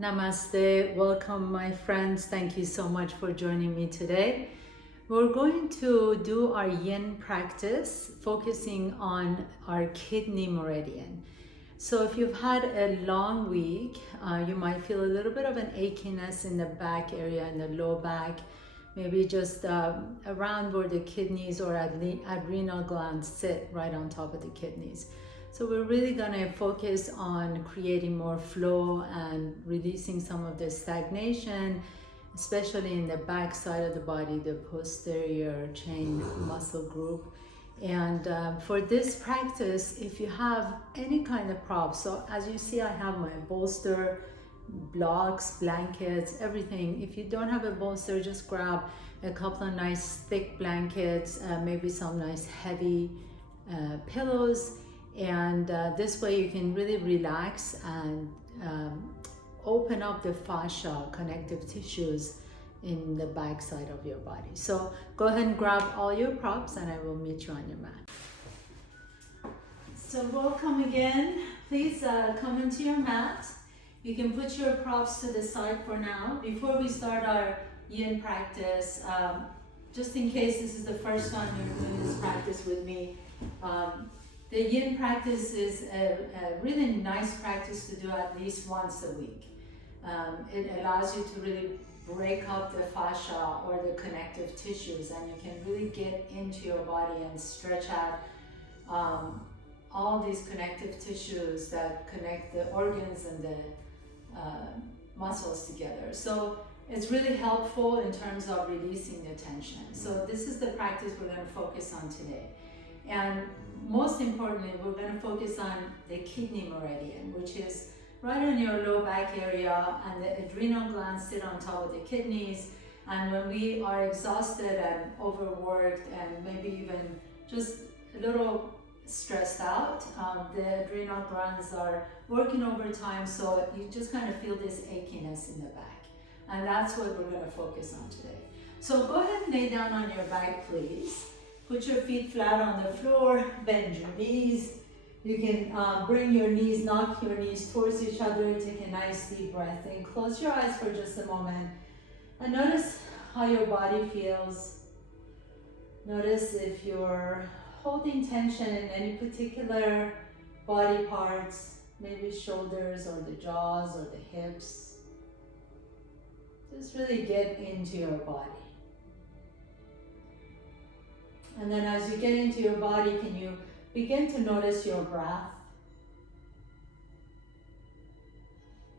Namaste, welcome my friends. Thank you so much for joining me today. We're going to do our yin practice, focusing on our kidney meridian. So if you've had a long week, you might feel a little bit of an achiness in the back area, in the low back, maybe just around where the kidneys or adrenal glands sit, right on top of the kidneys. So we're really going to focus on creating more flow and releasing some of the stagnation, especially in the back side of the body, the posterior chain muscle group. And for this practice, if you have any kind of props, so as you see, I have my bolster, blocks, blankets, everything. If you don't have a bolster, just grab a couple of nice thick blankets, maybe some nice heavy pillows. And this way you can really relax and open up the fascia, connective tissues in the back side of your body. So go ahead and grab all your props and I will meet you on your mat. So welcome again. Please come into your mat. You can put your props to the side for now. Before we start our yin practice, just in case this is the first time you're doing this practice with me, the yin practice is a really nice practice to do at least once a week. It allows you to really break up the fascia or the connective tissues, and you can really get into your body and stretch out all these connective tissues that connect the organs and the muscles together. So it's really helpful in terms of releasing the tension. So this is the practice we're going to focus on today. And most importantly, we're going to focus on the kidney meridian, which is right in your low back area, and the adrenal glands sit on top of the kidneys. And when we are exhausted and overworked and maybe even just a little stressed out, the adrenal glands are working overtime, so you just kind of feel this achiness in the back. And that's what we're going to focus on today. So go ahead and lay down on your back, please. Put your feet flat on the floor, bend your knees. You can bring your knees, knock your knees towards each other, take a nice deep breath in. Close your eyes for just a moment and notice how your body feels. Notice if you're holding tension in any particular body parts, maybe shoulders or the jaws or the hips. Just really get into your body. And then as you get into your body, can you begin to notice your breath?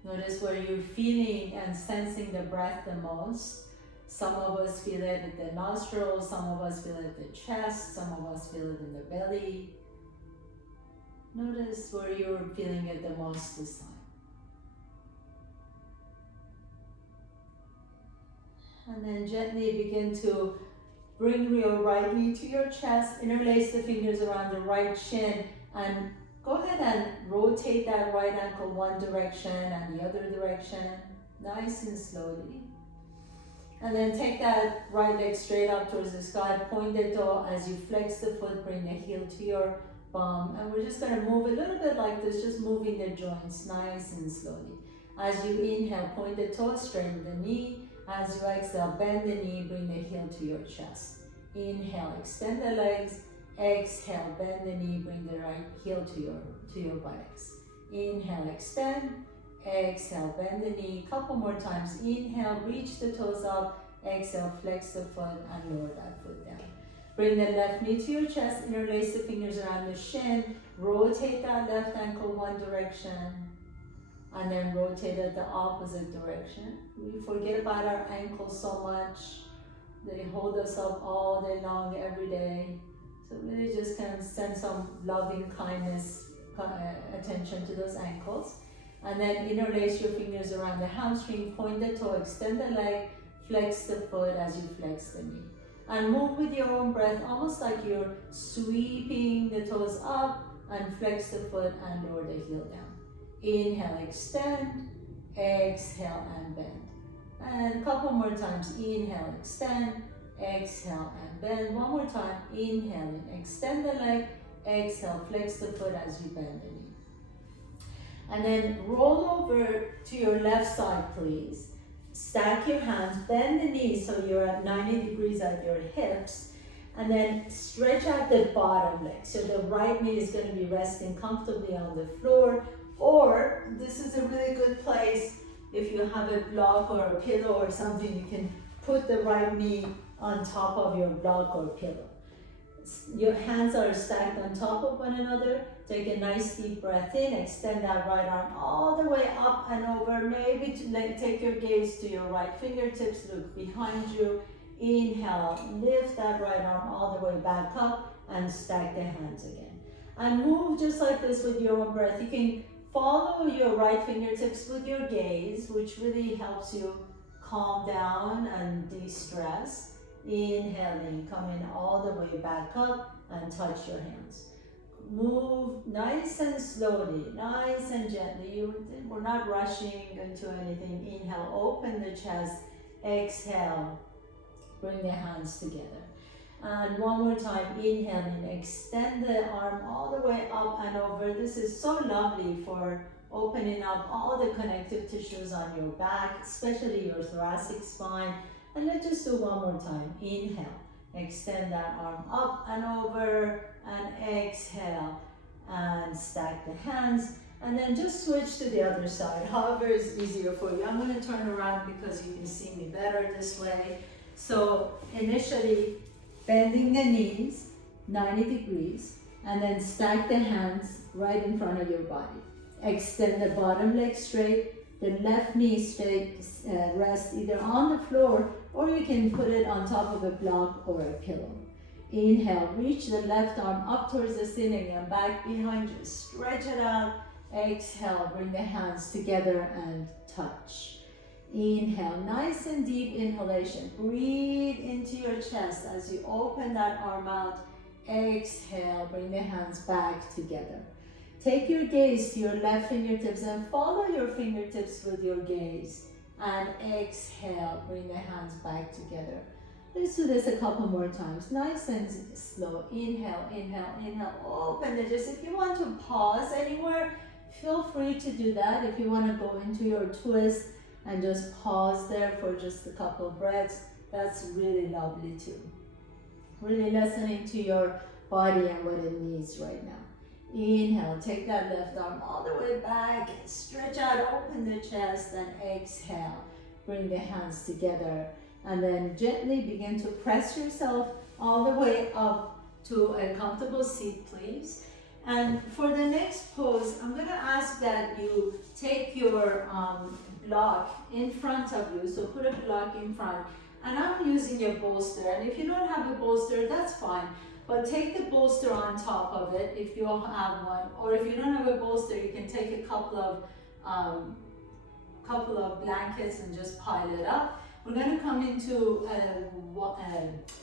Notice where you're feeling and sensing the breath the most. Some of us feel it at the nostrils, some of us feel it at the chest, some of us feel it in the belly. Notice where you're feeling it the most this time. And then gently begin to bring your right knee to your chest, interlace the fingers around the right shin, and go ahead and rotate that right ankle one direction and the other direction, nice and slowly. And then take that right leg straight up towards the sky, point the toe as you flex the foot, bring the heel to your bum, and we're just going to move a little bit like this, just moving the joints nice and slowly. As you inhale, point the toe, straighten the knee. As you exhale, bend the knee, bring the heel to your chest. Inhale, extend the legs. Exhale, bend the knee, bring the right heel to your buttocks. Inhale, extend. Exhale, bend the knee. Couple more times. Inhale, reach the toes up. Exhale, flex the foot and lower that foot down. Bring the left knee to your chest. Interlace the fingers around the shin. Rotate that left ankle one direction. And then rotate it the opposite direction. We forget about our ankles so much. They hold us up all day long, every day. So really just kind of send some loving kindness, attention to those ankles. And then interlace your fingers around the hamstring, point the toe, extend the leg, flex the foot as you flex the knee. And move with your own breath, almost like you're sweeping the toes up, and flex the foot and lower the heel down. Inhale, extend, exhale and bend. And a couple more times, inhale, extend, exhale and bend. One more time, inhale and extend the leg, exhale, flex the foot as you bend the knee. And then roll over to your left side, please. Stack your hands, bend the knees so you're at 90 degrees at your hips. And then stretch out the bottom leg. So the right knee is going to be resting comfortably on the floor. Or this is a really good place if you have a block or a pillow or something, you can put the right knee on top of your block or pillow. Your hands are stacked on top of one another. Take a nice deep breath in. Extend that right arm all the way up and over. Maybe take your gaze to your right fingertips. Look behind you. Inhale. Lift that right arm all the way back up and stack the hands again. And move just like this with your own breath. You can follow your right fingertips with your gaze, which really helps you calm down and de-stress. Inhaling, coming all the way back up and touch your hands. Move nice and slowly, nice and gently. We're not rushing into anything. Inhale, open the chest. Exhale, bring the hands together. And one more time, inhaling, extend the arm all the way up and over. This is so lovely for opening up all the connective tissues on your back, especially your thoracic spine. And let's just do one more time. Inhale, extend that arm up and over, and exhale, and stack the hands. And then just switch to the other side, however is easier for you. I'm going to turn around because you can see me better this way. So initially, bending the knees 90 degrees, and then stack the hands right in front of your body. Extend the bottom leg straight, the left knee straight, rest either on the floor or you can put it on top of a block or a pillow. Inhale, reach the left arm up towards the ceiling and back behind you. Stretch it out. Exhale, bring the hands together and touch. Inhale, nice and deep inhalation. Breathe into your chest as you open that arm out. Exhale, bring the hands back together. Take your gaze to your left fingertips and follow your fingertips with your gaze. And exhale, bring the hands back together. Let's do this a couple more times. Nice and slow. Inhale, inhale, inhale. Open the chest. If you want to pause anywhere, feel free to do that. If you want to go into your twist and just pause there for just a couple of breaths, that's really lovely too. Really listening to your body and what it needs right now. Inhale, take that left arm all the way back, stretch out, open the chest, and exhale. Bring the hands together, and then gently begin to press yourself all the way up to a comfortable seat, please. And for the next pose, I'm going to ask that you take your block in front of you. So put a block in front, and I'm using a bolster. And if you don't have a bolster, that's fine. But take the bolster on top of it if you have one, or if you don't have a bolster, you can take a couple of blankets and just pile it up. We're going to come into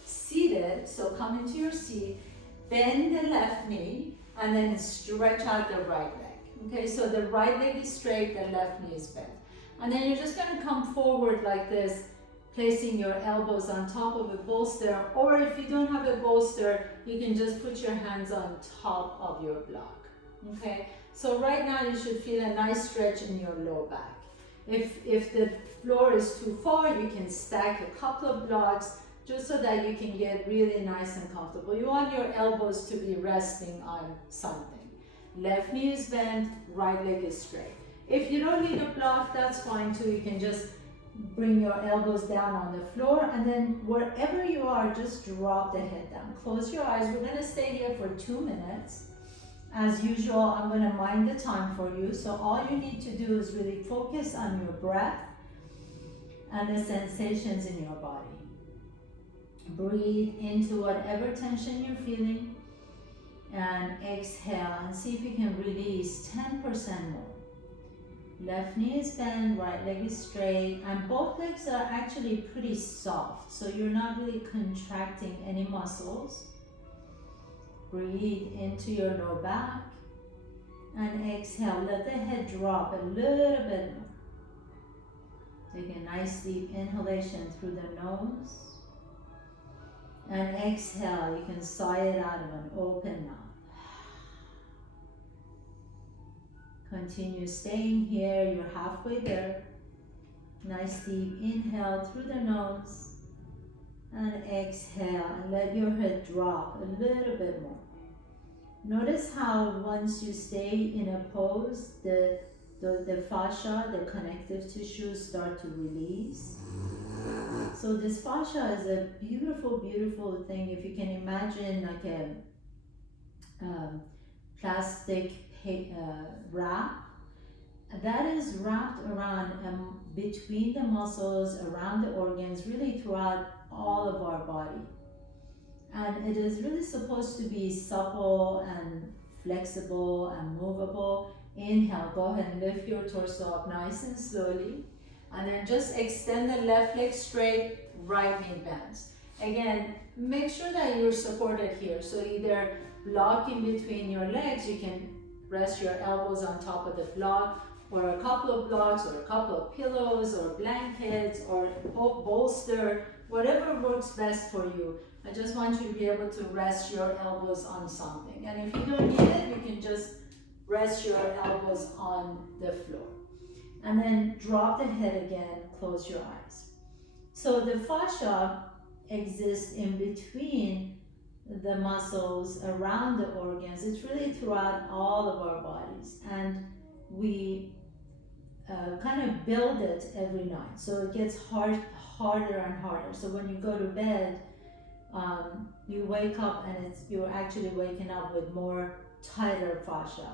seated, so come into your seat, bend the left knee, and then stretch out the right leg. Okay, so the right leg is straight, the left knee is bent. And then you're just going to come forward like this, placing your elbows on top of a bolster, or if you don't have a bolster, you can just put your hands on top of your block. Okay, so right now you should feel a nice stretch in your lower back. If the floor is too far, you can stack a couple of blocks just so that you can get really nice and comfortable. You want your elbows to be resting on something. Left knee is bent, right leg is straight. If you don't need a block, that's fine too. You can just bring your elbows down on the floor, and then wherever you are, just drop the head down. Close your eyes. We're going to stay here for 2 minutes. As usual, I'm going to mind the time for you. So all you need to do is really focus on your breath and the sensations in your body. Breathe into whatever tension you're feeling and exhale, and see if you can release 10% more. Left knee is bent, right leg is straight, and both legs are actually pretty soft, so you're not really contracting any muscles. Breathe into your lower back and exhale. Let the head drop a little bit more. Take a nice deep inhalation through the nose, and exhale. You can sigh it out of an open mouth. Continue staying here. You're halfway there. Nice deep inhale through the nose and exhale, and let your head drop a little bit more. Notice how once you stay in a pose, the fascia, the connective tissues start to release. So this fascia is a beautiful, beautiful thing. If you can imagine like a plastic wrap that is wrapped around between the muscles, around the organs, really throughout all of our body. And it is really supposed to be supple and flexible and movable. Inhale, go ahead and lift your torso up nice and slowly. And then just extend the left leg straight, right knee bends. Again, make sure that you're supported here. So either block in between your legs, you can rest your elbows on top of the block, or a couple of blocks, or a couple of pillows, or blankets, or bolster, whatever works best for you. I just want you to be able to rest your elbows on something. And if you don't need it, you can just rest your elbows on the floor. And then drop the head again, close your eyes. So the fascia exists in between the muscles, around the organs. It's really throughout all of our bodies. And we kind of build it every night. So it gets harder and harder. So when you go to bed, you wake up and you're actually waking up with more tighter fascia.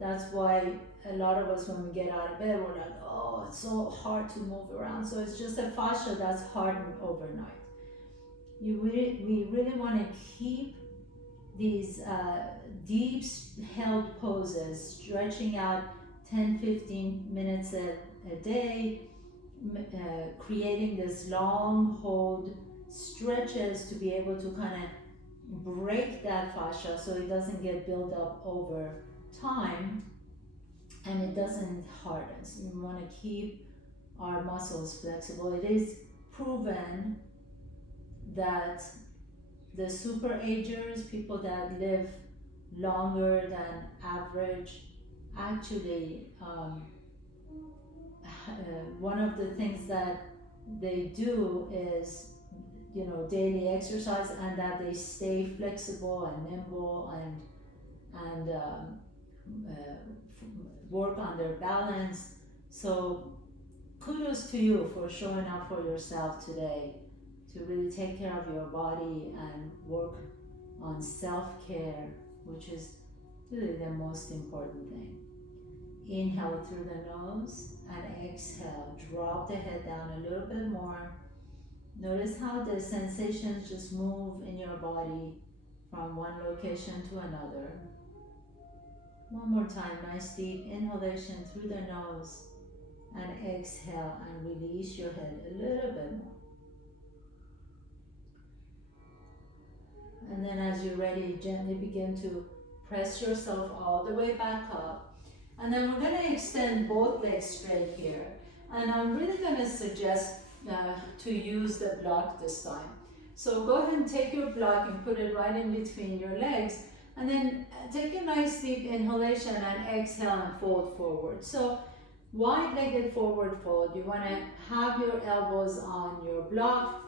That's why a lot of us, when we get out of bed, we're like, oh, it's so hard to move around. So it's just a fascia that's hardened overnight. We really want to keep these deep held poses, stretching out 10-15 minutes a day, creating this long hold stretches to be able to kind of break that fascia so it doesn't get built up over time and it doesn't harden. So we want to keep our muscles flexible. It is proven that the super agers, people that live longer than average, actually one of the things that they do is daily exercise, and that they stay flexible and nimble and work on their balance. So kudos to you for showing up for yourself today, to really take care of your body and work on self-care, which is really the most important thing. Inhale through the nose and exhale. Drop the head down a little bit more. Notice how the sensations just move in your body from one location to another. One more time, nice deep inhalation through the nose and exhale, and release your head a little bit more. And then as you're ready, gently begin to press yourself all the way back up. And then we're going to extend both legs straight here. And I'm really going to suggest to use the block this time. So go ahead and take your block and put it right in between your legs. And then take a nice deep inhalation and exhale and fold forward. So wide-legged forward fold. You want to have your elbows on your block.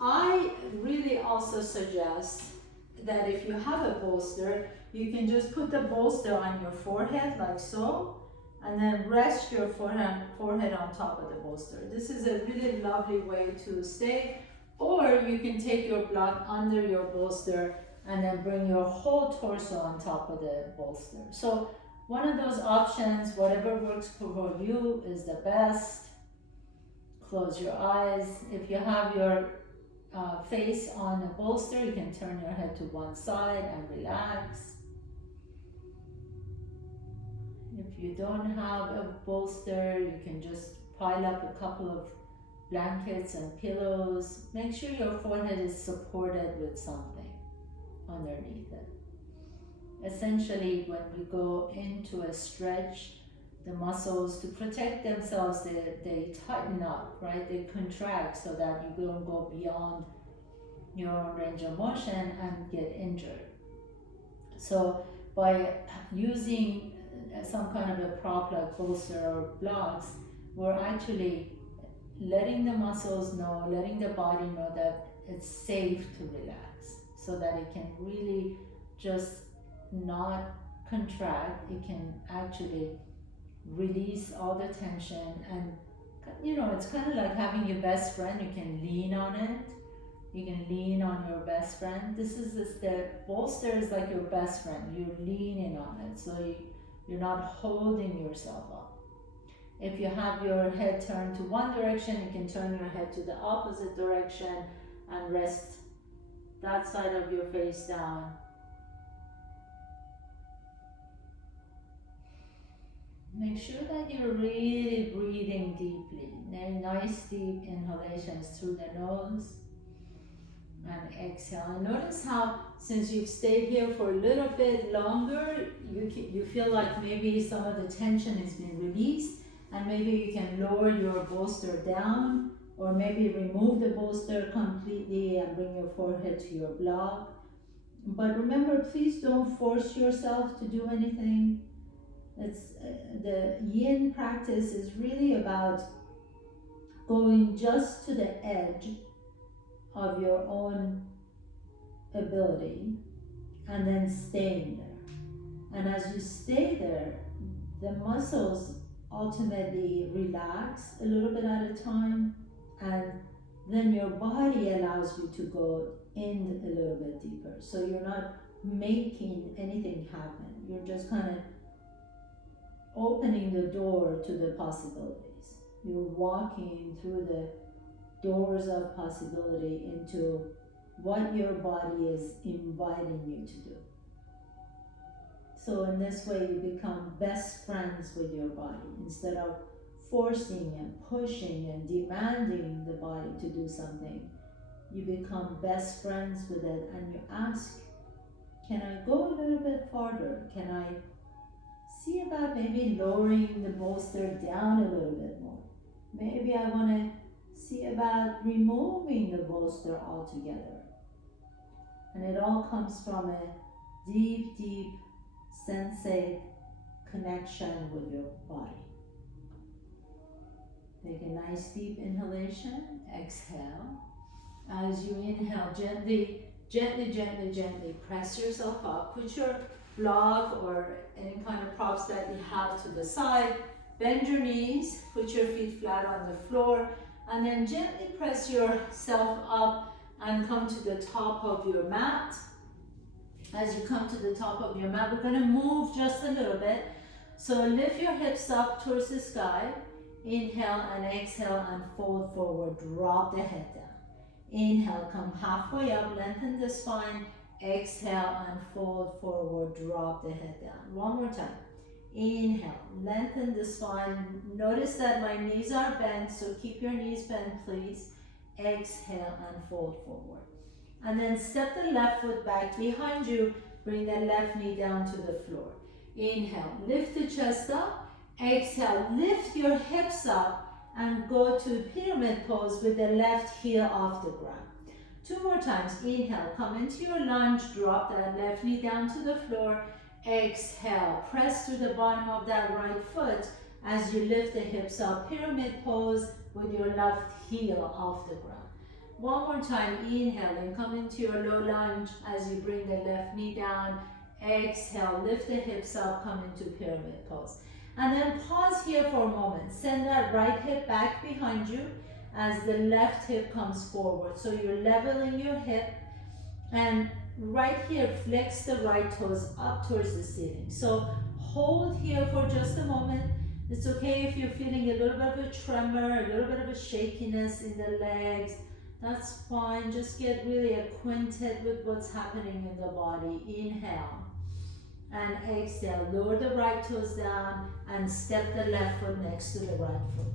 I really also suggest that if you have a bolster, you can just put the bolster on your forehead like so, and then rest your forehead on top of the bolster. This is a really lovely way to stay. Or you can take your block under your bolster and then bring your whole torso on top of the bolster. So one of those options, whatever works for you, is the best. Close your eyes. If you have your face on a bolster, you can turn your head to one side and relax. If you don't have a bolster, you can just pile up a couple of blankets and pillows. Make sure your forehead is supported with something underneath it. Essentially, when we go into a stretch, the muscles, to protect themselves, they tighten up, right? They contract so that you don't go beyond your own range of motion and get injured. So by using some kind of a prop like bolster or blocks, we're actually letting the muscles know, letting the body know that it's safe to relax, so that it can really just not contract. It can actually release all the tension, and it's kind of like having your best friend. You can lean on it. You can lean on your best friend. The bolster is like your best friend. You're leaning on it, so you're not holding yourself up. If you have your head turned to one direction, you can turn your head to the opposite direction and rest that side of your face down. Make sure that you're really breathing deeply. Nice deep inhalations through the nose and exhale. And notice how, since you've stayed here for a little bit longer, you feel like maybe some of the tension has been released, and maybe you can lower your bolster down, or maybe remove the bolster completely and bring your forehead to your block. But remember, please don't force yourself to do anything. It's the yin practice is really about going just to the edge of your own ability and then staying there. And as you stay there, the muscles ultimately relax a little bit at a time, and then your body allows you to go in a little bit deeper. So you're not making anything happen. You're just kind of opening the door to the possibilities. You're walking through the doors of possibility into what your body is inviting you to do. So in this way, you become best friends with your body. Instead of forcing and pushing and demanding the body to do something, you become best friends with it, and you ask, can I go a little bit farther? Can I see about maybe lowering the bolster down a little bit more? Maybe I want to see about removing the bolster altogether. And it all comes from a deep, deep sensate connection with your body. Take a nice deep inhalation, exhale. As you inhale, gently press yourself up. Put your block or any kind of props that you have to the side. Bend your knees, put your feet flat on the floor, and then gently press yourself up and come to the top of your mat. As you come to the top of your mat, we're going to move just a little bit. So lift your hips up towards the sky. Inhale and exhale and fold forward. Drop the head down. Inhale, come halfway up, lengthen the spine. Exhale and fold forward. Drop the head down. One more time. Inhale, lengthen the spine. Notice that my knees are bent, so keep your knees bent, please. Exhale and fold forward. And then step the left foot back behind you. Bring the left knee down to the floor. Inhale, lift the chest up. Exhale, lift your hips up and go to pyramid pose with the left heel off the ground. Two more times. Inhale, come into your lunge. Drop that left knee down to the floor. Exhale, press to the bottom of that right foot as you lift the hips up. Pyramid pose with your left heel off the ground. One more time, inhaling, come into your low lunge as you bring the left knee down. Exhale, lift the hips up, come into pyramid pose. And then pause here for a moment. Send that right hip back behind you as the left hip comes forward. So you're leveling your hip, and right here, flex the right toes up towards the ceiling. So hold here for just a moment. It's okay if you're feeling a little bit of a tremor, a little bit of a shakiness in the legs. That's fine. Just get really acquainted with what's happening in the body. Inhale and exhale. Lower the right toes down and step the left foot next to the right foot.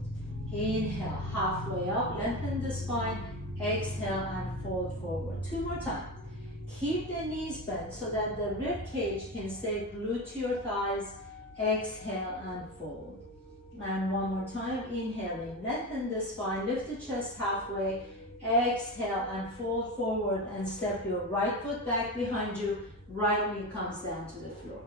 Inhale, halfway up, lengthen the spine. Exhale and fold forward. Two more times. Keep the knees bent so that the rib cage can stay glued to your thighs. Exhale and fold. And one more time, inhaling, lengthen the spine, lift the chest halfway. Exhale and fold forward and step your right foot back behind you. Right knee comes down to the floor.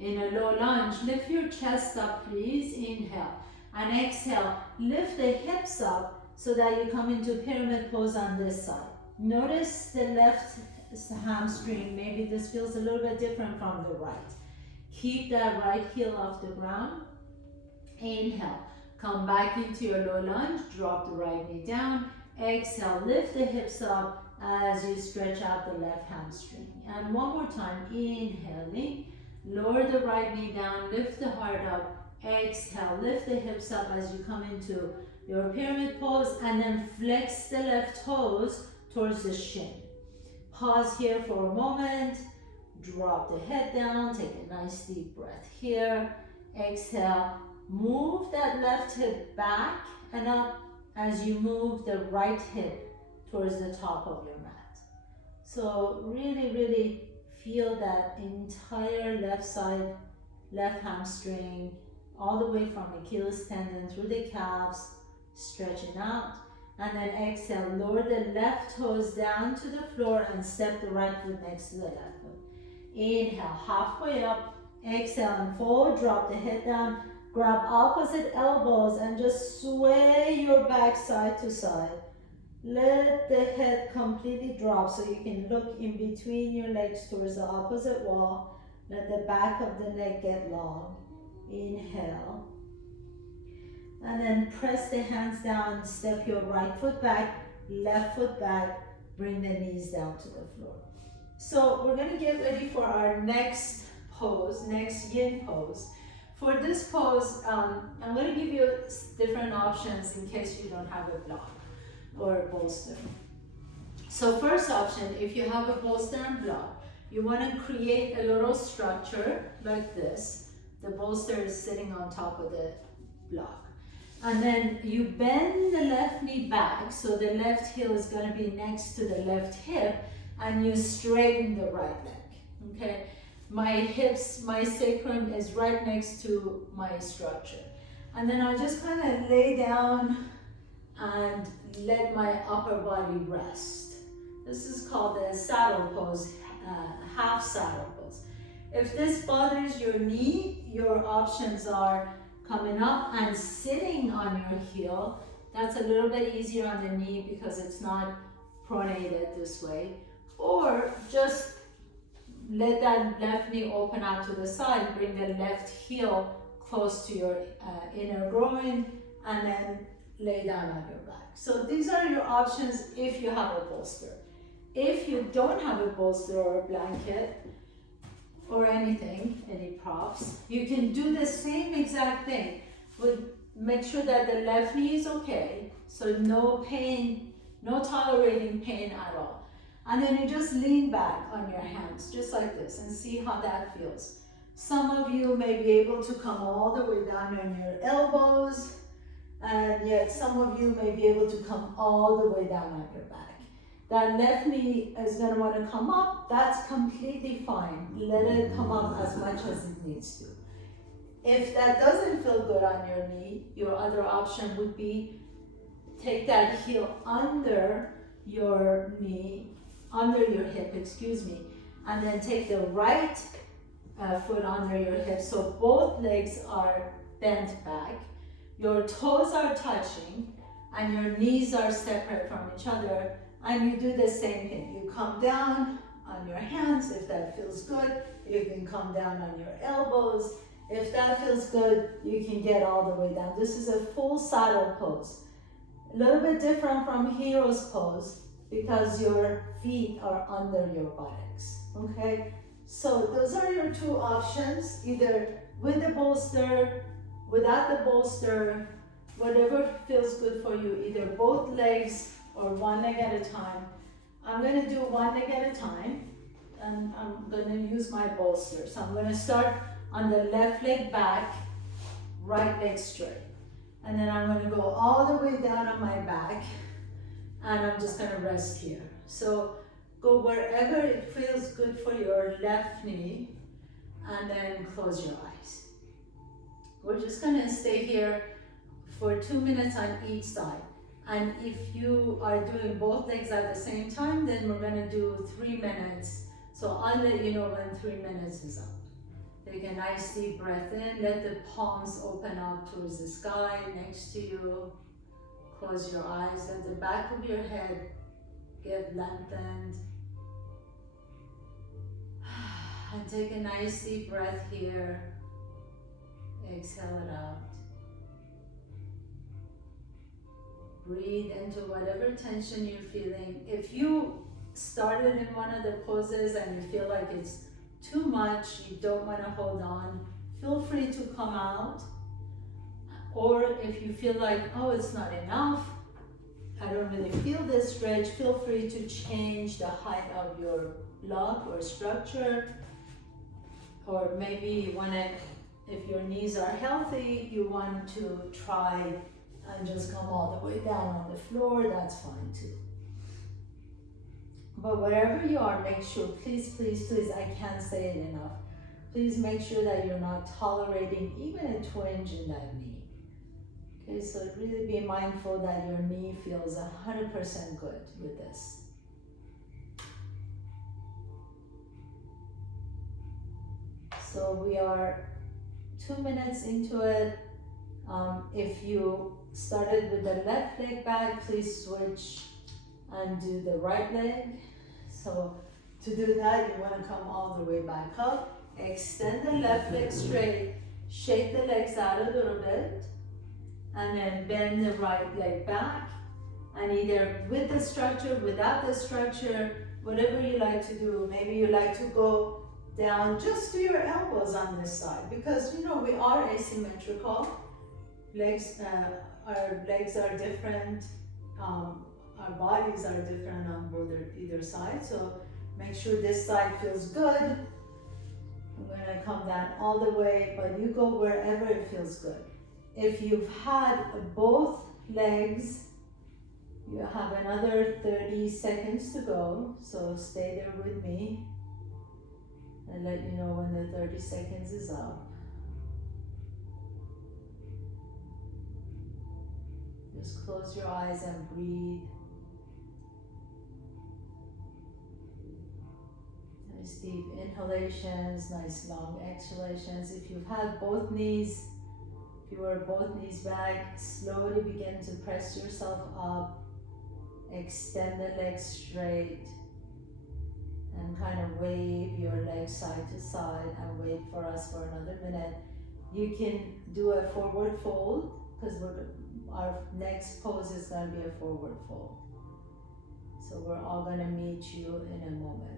In a low lunge, lift your chest up, please. Inhale. And exhale, lift the hips up so that you come into pyramid pose on this side. Notice the left hamstring. Maybe this feels a little bit different from the right. Keep that right heel off the ground. Inhale. Come back into your low lunge. Drop the right knee down. Exhale. Lift the hips up as you stretch out the left hamstring. And one more time. Inhaling. Lower the right knee down. Lift the heart up. Exhale, lift the hips up as you come into your pyramid pose, and then flex the left toes towards the shin. Pause here for a moment, drop the head down, take a nice deep breath here. Exhale, move that left hip back and up as you move the right hip towards the top of your mat. So really feel that entire left side, left hamstring, all the way from Achilles tendon through the calves, stretching out. And then exhale, lower the left toes down to the floor and step the right foot next to the left foot. Inhale, halfway up. Exhale and forward, drop the head down. Grab opposite elbows and just sway your back side to side. Let the head completely drop so you can look in between your legs towards the opposite wall. Let the back of the neck get long. Inhale. And then press the hands down, step your right foot back, left foot back, bring the knees down to the floor. So we're gonna get ready for our next pose, next yin pose. For this pose, I'm gonna give you different options in case you don't have a block or a bolster. So first option, if you have a bolster and block, you wanna create a little structure like this. The bolster is sitting on top of the block. And then you bend the left knee back, so the left heel is going to be next to the left hip, and you straighten the right leg, okay? My hips, my sacrum is right next to my structure. And then I just kind of lay down and let my upper body rest. This is called the saddle pose, half saddle pose. If this bothers your knee, your options are coming up and sitting on your heel. That's a little bit easier on the knee because it's not pronated this way. Or just let that left knee open out to the side, bring the left heel close to your inner groin, and then lay down on your back. So these are your options if you have a bolster. If you don't have a bolster or a blanket, or anything, any props, you can do the same exact thing. Make sure that the left knee is okay, so no pain, no tolerating pain at all. And then you just lean back on your hands, just like this, and see how that feels. Some of you may be able to come all the way down on your elbows, and yet some of you may be able to come all the way down on your back. That left knee is going to want to come up. That's completely fine. Let it come up as much as it needs to. If that doesn't feel good on your knee, your other option would be take that heel under your knee, under your hip, and then take the right foot under your hip so both legs are bent back. Your toes are touching and your knees are separate from each other. And you do the same thing. You come down on your hands if that feels good. You can come down on your elbows. If that feels good, you can get all the way down. This is a full saddle pose. A little bit different from hero's pose because your feet are under your buttocks, okay? So those are your two options, either with the bolster, without the bolster, whatever feels good for you, either both legs or one leg at a time. I'm going to do one leg at a time, and I'm going to use my bolster. So I'm going to start on the left leg back, right leg straight. And then I'm going to go all the way down on my back, and I'm just going to rest here. So go wherever it feels good for your left knee, and then close your eyes. We're just going to stay here for 2 minutes on each side. And if you are doing both legs at the same time, then we're going to do 3 minutes. So I'll let you know when 3 minutes is up. Take a nice deep breath in. Let the palms open up towards the sky next to you. Close your eyes. Let the back of your head get lengthened. And take a nice deep breath here. Exhale it out. Breathe into whatever tension you're feeling. If you started in one of the poses and you feel like it's too much, you don't want to hold on, feel free to come out. Or if you feel like, oh, it's not enough, I don't really feel this stretch, feel free to change the height of your block or structure. Or maybe you want to, if your knees are healthy, you want to try and just come all the way down on the floor, that's fine too. But wherever you are, make sure, please, please, please, I can't say it enough. Please make sure that you're not tolerating even a twinge in that knee. Okay, so really be mindful that your knee feels 100% good with this. So we are 2 minutes into it. If you started with the left leg back, please switch and do the right leg. So to do that, you want to come all the way back up. Extend the left leg straight. Shake the legs out a little bit. And then bend the right leg back. And either with the structure, without the structure, whatever you like to do. Maybe you like to go down just to your elbows on this side. Because, you know, we are asymmetrical. Our legs are different. Our bodies are different on either side, so make sure this side feels good. I'm going to come down all the way, but you go wherever it feels good. If you've had both legs, you have another 30 seconds to go, so stay there with me and let you know when the 30 seconds is up. Just close your eyes and breathe. Nice deep inhalations, nice long exhalations. If you've had both knees, if you were both knees back, slowly begin to press yourself up. Extend the legs straight and kind of wave your legs side to side and wait for us for another minute. You can do a forward fold because our next pose is going to be a forward fold. So we're all going to meet you in a moment.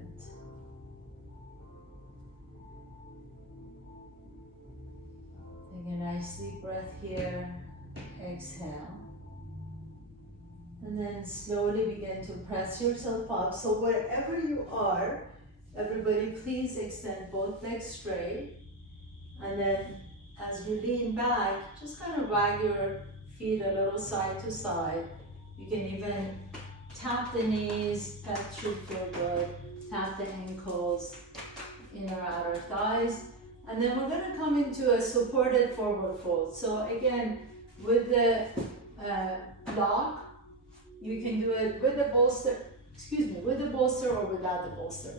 Take a nice deep breath here. Exhale. And then slowly begin to press yourself up. So wherever you are, everybody please extend both legs straight. And then as you lean back, just kind of wag your feet a little side to side. You can even tap the knees, that should feel good. Tap the ankles, inner outer thighs. And then we're gonna come into a supported forward fold. So again, with the block, you can do it with the bolster, with the bolster or without the bolster.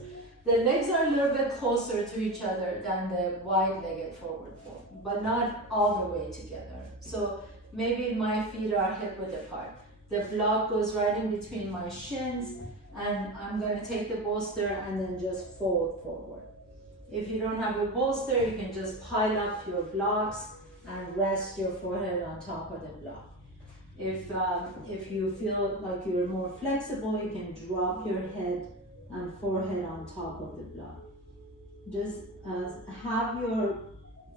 The legs are a little bit closer to each other than the wide-legged forward fold, but not all the way together. So maybe my feet are hip-width apart. The block goes right in between my shins, and I'm going to take the bolster and then just fold forward. If you don't have a bolster, you can just pile up your blocks and rest your forehead on top of the block. If you feel like you're more flexible, you can drop your head and forehead on top of the block. Just have your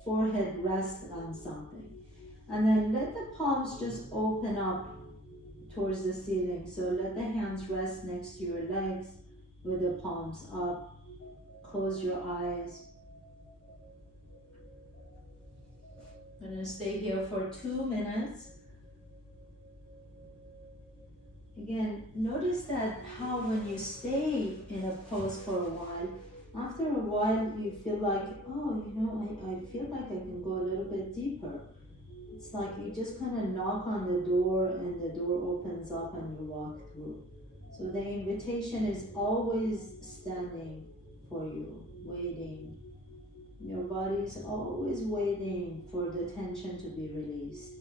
forehead rest on something. And then let the palms just open up towards the ceiling. So let the hands rest next to your legs with the palms up. Close your eyes. I'm going to stay here for 2 minutes. Again, notice that how when you stay in a pose for a while, after a while you feel like, oh, you know, I feel like I can go a little bit deeper. It's like you just kind of knock on the door and the door opens up and you walk through. So the invitation is always standing for you, waiting. Your body is always waiting for the tension to be released.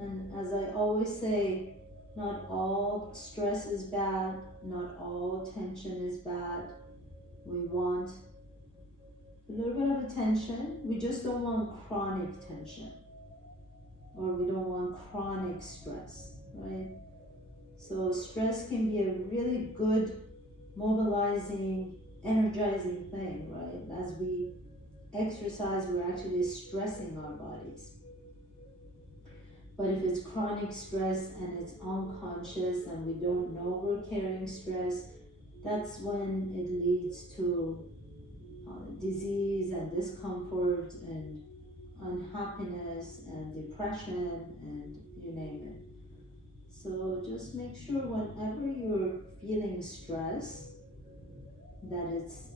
And as I always say, not all stress is bad, not all tension is bad. We want a little bit of attention. We just don't want chronic tension, or we don't want chronic stress, right? So stress can be a really good mobilizing, energizing thing, right? As we exercise, we're actually stressing our bodies. But if it's chronic stress and it's unconscious and we don't know we're carrying stress, that's when it leads to disease and discomfort and unhappiness and depression and you name it. So just make sure whenever you're feeling stress, that it's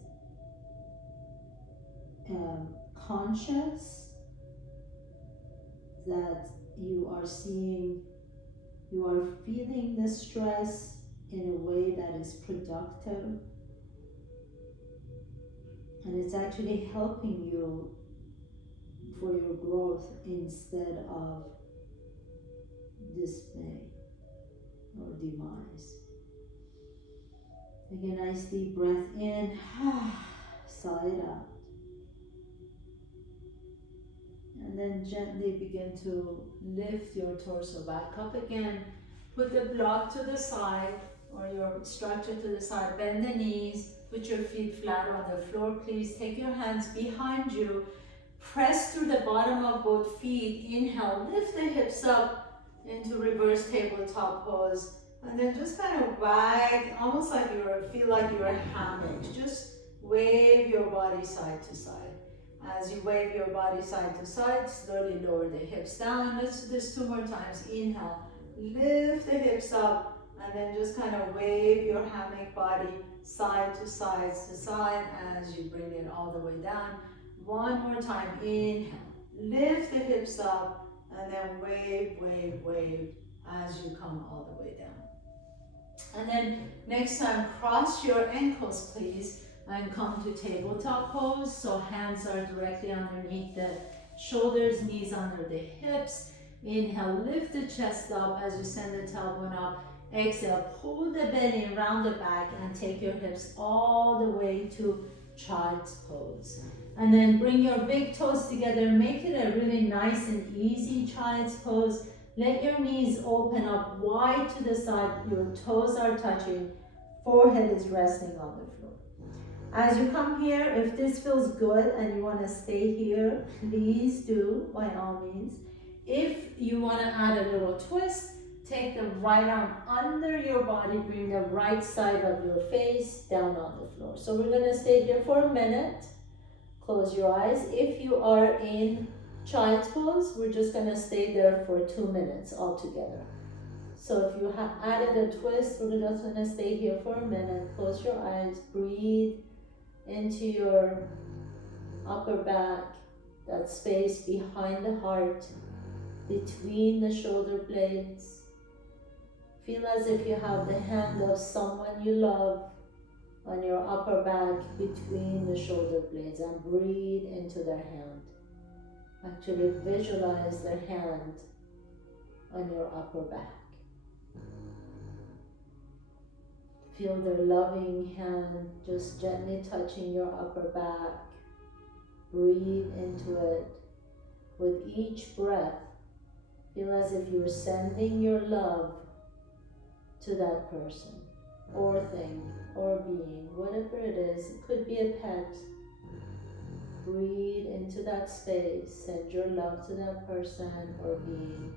conscious, that you are feeling the stress in a way that is productive, and it's actually helping you for your growth instead of dismay or demise. Take a nice deep breath in, sigh it out. And then gently begin to lift your torso back up again. Put the block to the side or your structure to the side. Bend the knees. Put your feet flat on the floor, please. Take your hands behind you. Press through the bottom of both feet. Inhale, lift the hips up into reverse tabletop pose. And then just kind of wag, almost like feel like you're a hammock. Just wave your body side to side. As you wave your body side to side, slowly lower the hips down. Let's do this 2 more times. Inhale, lift the hips up, and then just kind of wave your hammock body side to side as you bring it all the way down. 1 more time. Inhale, lift the hips up, and then wave, wave, wave as you come all the way down. And then next time, cross your ankles, please, and come to tabletop pose. So hands are directly underneath the shoulders, knees under the hips. Inhale, lift the chest up as you send the tailbone up. Exhale, pull the belly around the back and take your hips all the way to child's pose. And then bring your big toes together. Make it a really nice and easy child's pose. Let your knees open up wide to the side. Your toes are touching. Forehead is resting on the floor. As you come here, if this feels good and you want to stay here, please do, by all means. If you want to add a little twist, take the right arm under your body, bring the right side of your face down on the floor. So we're going to stay here for a minute. Close your eyes. If you are in child's pose, we're just going to stay there for 2 minutes altogether. So if you have added a twist, we're just going to stay here for a minute. Close your eyes, breathe into your upper back, that space behind the heart, between the shoulder blades. Feel as if you have the hand of someone you love on your upper back between the shoulder blades, and breathe into their hand. Actually visualize their hand on your upper back. Feel their loving hand just gently touching your upper back. Breathe into it. With each breath, feel as if you're sending your love to that person or thing or being, whatever it is. It could be a pet. Breathe into that space. Send your love to that person or being.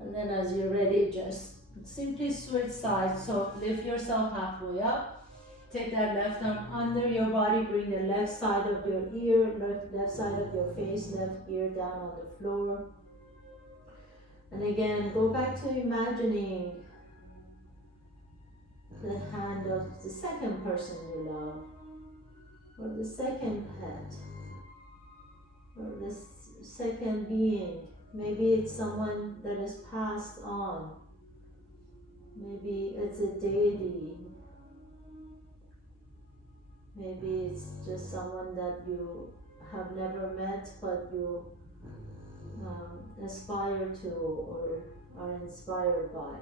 And then as you're ready, just simply switch sides. So lift yourself halfway up. Take that left arm under your body. Bring the left side of your ear, left side of your face, left ear down on the floor. And again, go back to imagining the hand of the second person you love, or the second pet, or the second being. Maybe it's someone that has passed on Maybe it's a deity. Maybe it's just someone that you have never met but you aspire to or are inspired by.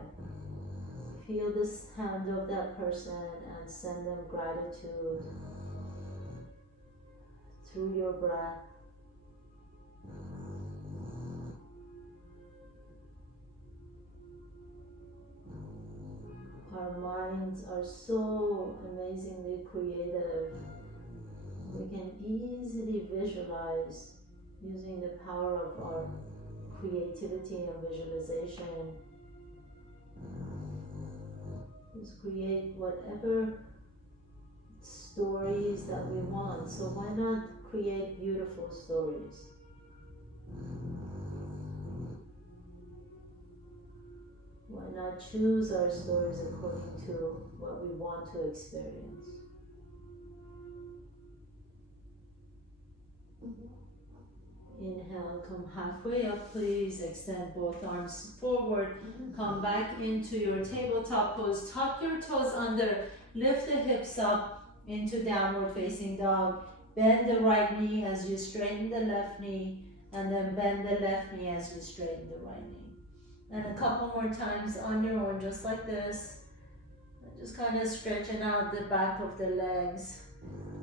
Feel this hand of that person and send them gratitude through your breath. Our minds are so amazingly creative. We can easily visualize using the power of our creativity and visualization. Just create whatever stories that we want. So why not create beautiful stories? Why not choose our stories according to what we want to experience? Inhale, come halfway up, please. Extend both arms forward. Come back into your tabletop pose. Tuck your toes under. Lift the hips up into downward facing dog. Bend the right knee as you straighten the left knee. And then bend the left knee as you straighten the right knee. And a couple more times on your own, just like this. And just kind of stretching out the back of the legs.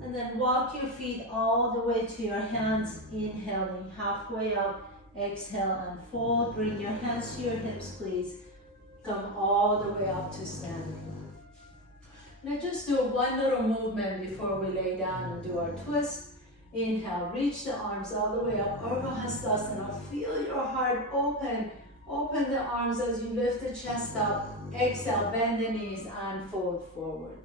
And then walk your feet all the way to your hands, inhaling halfway up, exhale and fold. Bring your hands to your hips, please. Come all the way up to standing. Let's just do one little movement before we lay down and do our twist. Inhale, reach the arms all the way up, Urdhva Hastasana. Feel your heart open. Open the arms as you lift the chest up. Exhale, bend the knees and fold forward.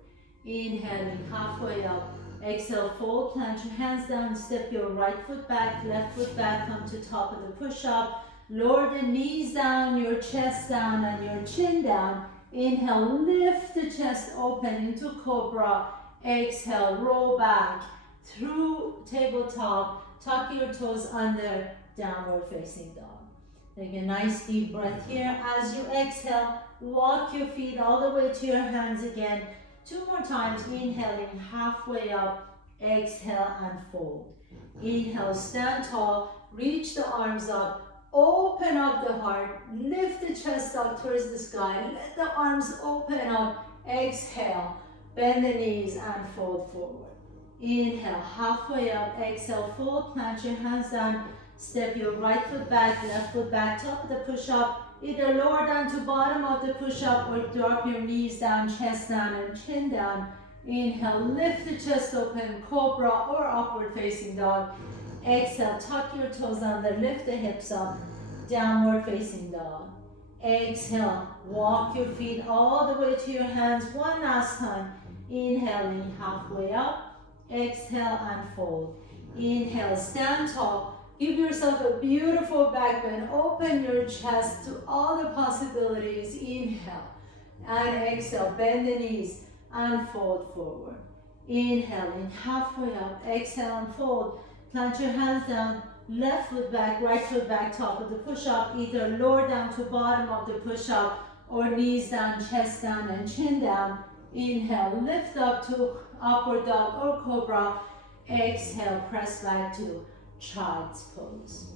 Inhaling halfway up. Exhale, fold, plant your hands down, step your right foot back, left foot back, come to top of the push-up. Lower the knees down, your chest down and your chin down. Inhale, lift the chest open into Cobra. Exhale, roll back through tabletop. Tuck your toes under, downward facing dog. Take a nice deep breath here. As you exhale, walk your feet all the way to your hands again. 2 more times, inhaling halfway up, exhale and fold. Inhale, stand tall, reach the arms up, open up the heart, lift the chest up towards the sky, let the arms open up, exhale, bend the knees and fold forward. Inhale, halfway up, exhale, fold, plant your hands down, step your right foot back, left foot back, top of the push-up. Either lower down to bottom of the push-up or drop your knees down, chest down and chin down. Inhale, lift the chest open, Cobra or upward facing dog. Exhale, tuck your toes under, lift the hips up, downward facing dog. Exhale, walk your feet all the way to your hands. One last time. Inhaling halfway up, exhale and fold. Inhale, stand tall. Give yourself a beautiful back bend. Open your chest to all the possibilities. Inhale and exhale. Bend the knees and fold forward. Inhaling halfway up. Exhale and fold. Plant your hands down. Left foot back, right foot back, top of the push-up. Either lower down to bottom of the push-up or knees down, chest down and chin down. Inhale, lift up to upward dog or cobra. Exhale, press back to child's pose.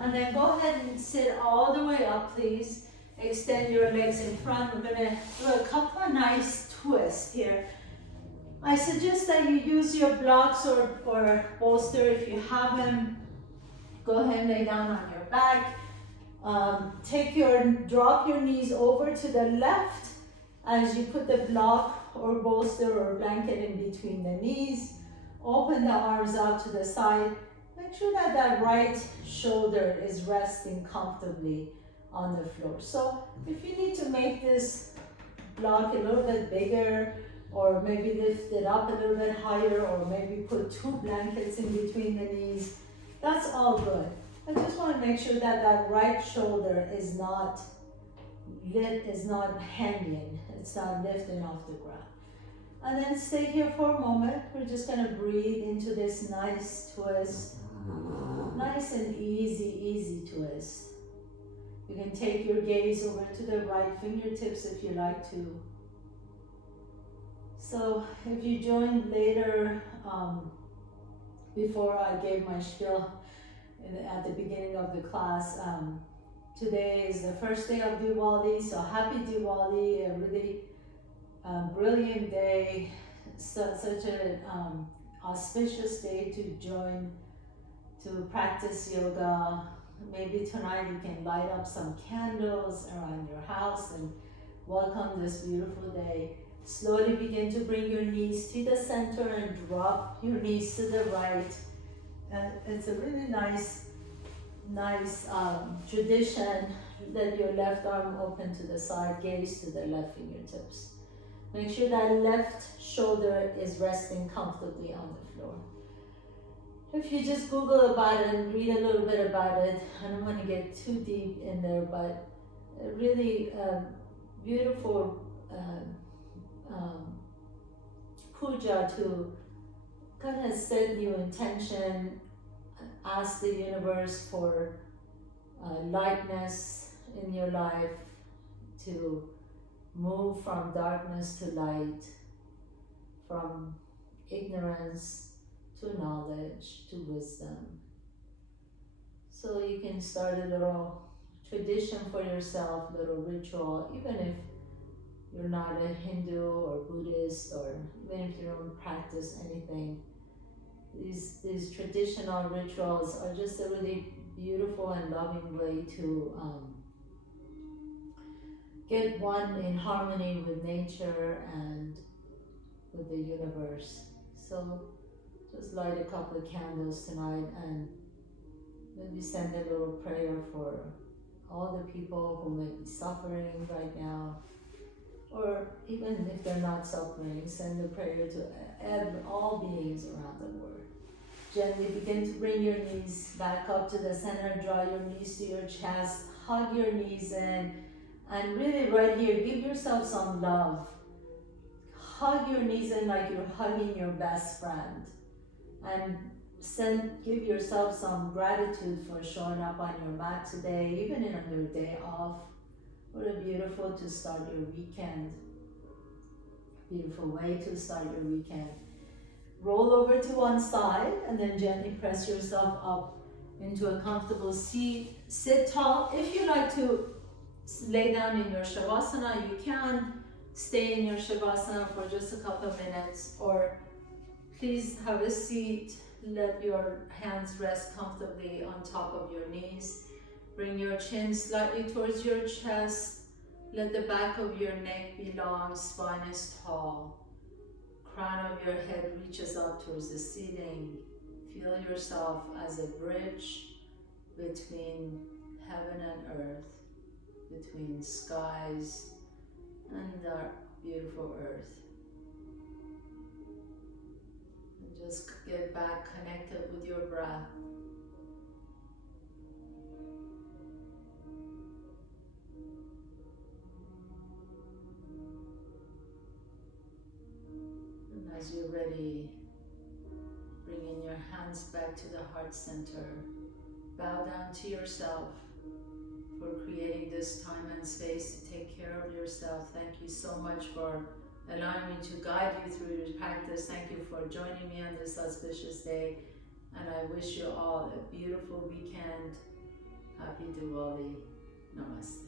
And then go ahead and sit all the way up, please. Extend your legs in front. We're gonna do a couple of nice twists here. I suggest that you use your blocks or bolster if you have them. Go ahead and lay down on your back. Drop your knees over to the left as you put the block or bolster or blanket in between the knees. Open the arms out to the side. Make sure that that right shoulder is resting comfortably on the floor. So if you need to make this block a little bit bigger, or maybe lift it up a little bit higher, or maybe put 2 blankets in between the knees, that's all good. I just want to make sure that that right shoulder is not hanging, it's not lifting off the ground. And then stay here for a moment. We're just going to breathe into this nice twist. Nice and easy twist. You can take your gaze over to the right fingertips if you like to. So if you joined later, before I gave my spiel at the beginning of the class, today is the first day of Diwali, so happy Diwali, a really brilliant day, such an auspicious day to join, to practice yoga. Maybe tonight you can light up some candles around your house and welcome this beautiful day. Slowly begin to bring your knees to the center and drop your knees to the right. And it's a really nice tradition that your left arm open to the side, gaze to the left fingertips. Make sure that left shoulder is resting comfortably on the floor. If you just Google about it and read a little bit about it, I don't want to get too deep in there, but a really beautiful puja to kind of set new intention, ask the universe for lightness in your life, to move from darkness to light, from ignorance to knowledge to wisdom. So you can start a little tradition for yourself, little ritual, even if you're not a Hindu or Buddhist, or even if you don't practice anything. These traditional rituals are just a really beautiful and loving way to get one in harmony with nature and with the universe. So just light a couple of candles tonight and maybe send a little prayer for all the people who may be suffering right now. Or even if they're not suffering, send a prayer to all beings around the world. Gently begin to bring your knees back up to the center, draw your knees to your chest, hug your knees in, and really right here, give yourself some love. Hug your knees in like you're hugging your best friend. And give yourself some gratitude for showing up on your mat today, even on your day off. What a beautiful to start your weekend. Beautiful way to start your weekend. Roll over to one side and then gently press yourself up into a comfortable seat. Sit tall. If you like to lay down in your Shavasana, you can stay in your Shavasana for just a couple of minutes, or please have a seat. Let your hands rest comfortably on top of your knees. Bring your chin slightly towards your chest. Let the back of your neck be long, spine is tall. Crown of your head reaches up towards the ceiling. Feel yourself as a bridge between heaven and earth, between skies and our beautiful earth. And just get back connected with your breath. As you're ready, bringing your hands back to the heart center. Bow down to yourself for creating this time and space to take care of yourself. Thank you so much for allowing me to guide you through your practice. Thank you for joining me on this auspicious day. And I wish you all a beautiful weekend. Happy Diwali. Namaste.